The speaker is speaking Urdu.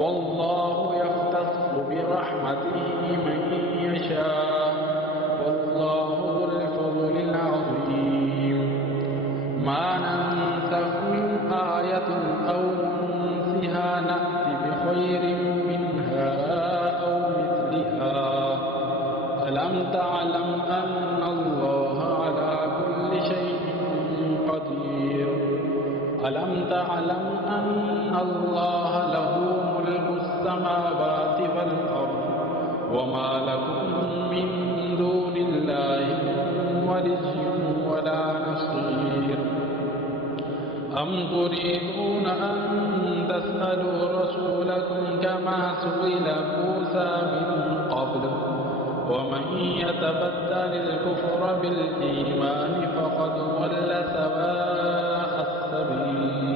والله يختص برحمته من يشاء والله ذو الفضل العظيم ما ننسخ من آية أو ننسها نأت بخير منها أو مثلها ألم تعلم أن الله على كل شيء قدير ألم تعلم أن الله له ملك السماوات والأرض وما لكم من دون الله من ولي ولا نصير أم تريدون أن تسألوا رسولكم كما سئل موسى من قبل ومن يتبدل الكفر بالإيمان فقد ضل سواء السبيل